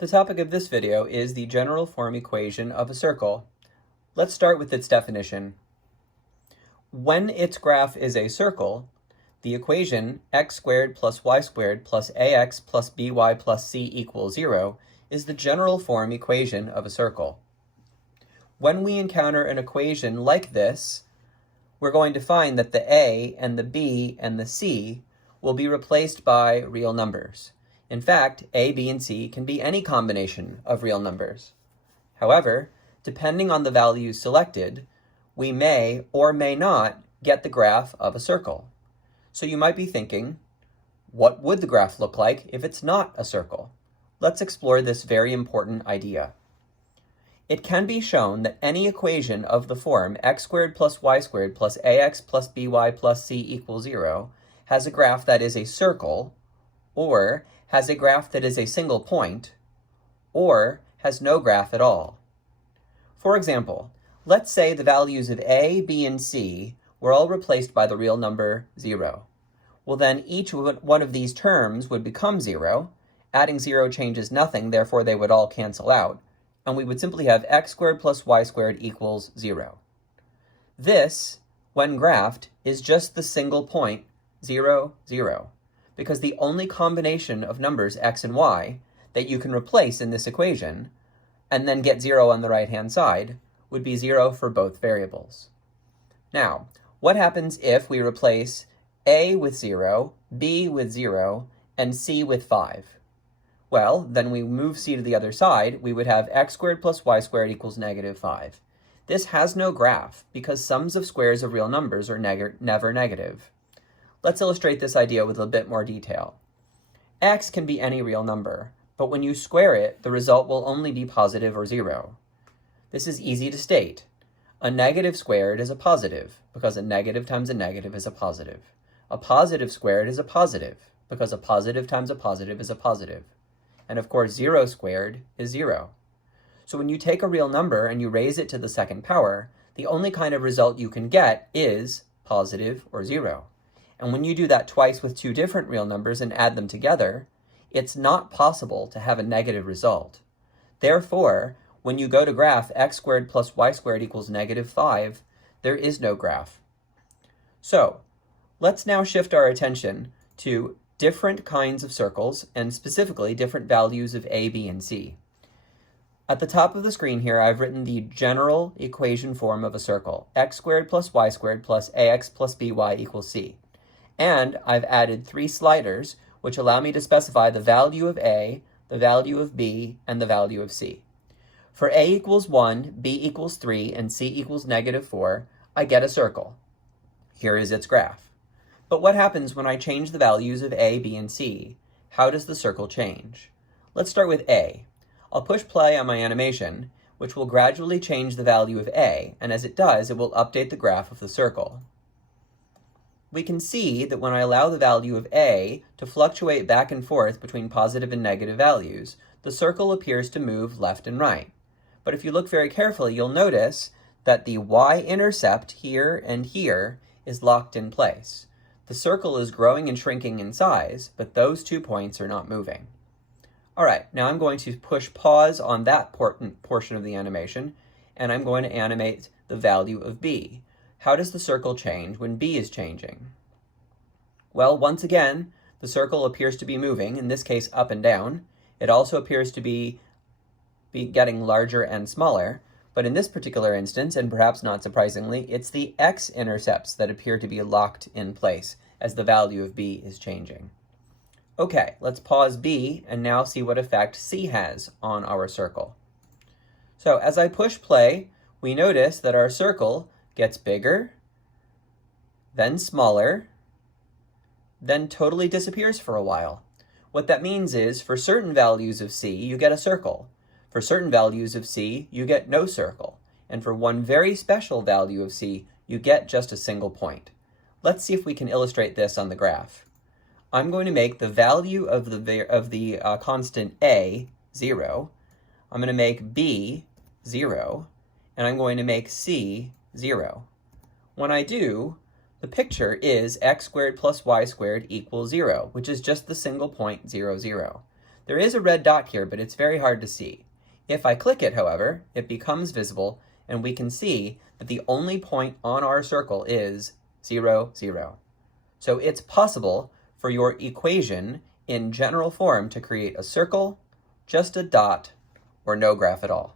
The topic of this video is the general form equation of a circle. Let's start with its definition. When its graph is a circle, the equation x squared plus y squared plus ax plus by plus c equals 0 is the general form equation of a circle. When we encounter an equation like this, we're going to find that the a and the b and the c will be replaced by real numbers. In fact, a, b, and c can be any combination of real numbers. However, depending on the values selected, we may or may not get the graph of a circle. So you might be thinking, what would the graph look like if it's not a circle? Let's explore this very important idea. It can be shown that any equation of the form x squared plus y squared plus ax plus by plus c equals 0 has a graph that is a circle, or has a graph that is a single point, or has no graph at all. For example, let's say the values of a, b, and c were all replaced by the real number 0. Well, then each one of these terms would become 0. Adding 0 changes nothing, therefore they would all cancel out, and we would simply have x squared plus y squared equals 0. This, when graphed, is just the single point 0, 0. Because the only combination of numbers x and y that you can replace in this equation, and then get 0 on the right-hand side, would be 0 for both variables. Now, what happens if we replace a with 0, b with 0, and c with 5? Well, then we move c to the other side, we would have x squared plus y squared equals negative 5. This has no graph, because sums of squares of real numbers are never negative. Let's illustrate this idea with a bit more detail. X can be any real number, but when you square it, the result will only be positive or 0. This is easy to state. A negative squared is a positive, because a negative times a negative is a positive. A positive squared is a positive, because a positive times a positive is a positive. And of course, 0 squared is 0. So when you take a real number and you raise it to the second power, the only kind of result you can get is positive or 0. And when you do that twice with two different real numbers and add them together, it's not possible to have a negative result. Therefore, when you go to graph x squared plus y squared equals negative 5, there is no graph. So, let's now shift our attention to different kinds of circles, and specifically different values of a, b, and c. At the top of the screen here, I've written the general equation form of a circle, x squared plus y squared plus ax plus by equals c. And I've added 3 sliders, which allow me to specify the value of a, the value of b, and the value of c. For a equals 1, b equals 3, and c equals negative 4, I get a circle. Here is its graph. But what happens when I change the values of a, b, and c? How does the circle change? Let's start with a. I'll push play on my animation, which will gradually change the value of a, and as it does, it will update the graph of the circle. We can see that when I allow the value of a to fluctuate back and forth between positive and negative values, the circle appears to move left and right. But if you look very carefully, you'll notice that the y-intercept here and here is locked in place. The circle is growing and shrinking in size, but those 2 points are not moving. All right, now I'm going to push pause on that portion of the animation, and I'm going to animate the value of b. How does the circle change when b is changing? Well, once again, the circle appears to be moving, in this case up and down. It also appears to be getting larger and smaller, but in this particular instance, and perhaps not surprisingly, it's the x-intercepts that appear to be locked in place as the value of b is changing. Okay, let's pause b and now see what effect c has on our circle. So as I push play, we notice that our circle gets bigger, then smaller, then totally disappears for a while. What that means is, for certain values of c, you get a circle. For certain values of c, you get no circle. And for one very special value of c, you get just a single point. Let's see if we can illustrate this on the graph. I'm going to make the value of the constant a 0. I'm going to make b 0, and I'm going to make c 0. When I do, the picture is x squared plus y squared equals 0, which is just the single point 0, 0. There is a red dot here, but it's very hard to see. If I click it, however, it becomes visible, and we can see that the only point on our circle is 0, 0. So it's possible for your equation in general form to create a circle, just a dot, or no graph at all.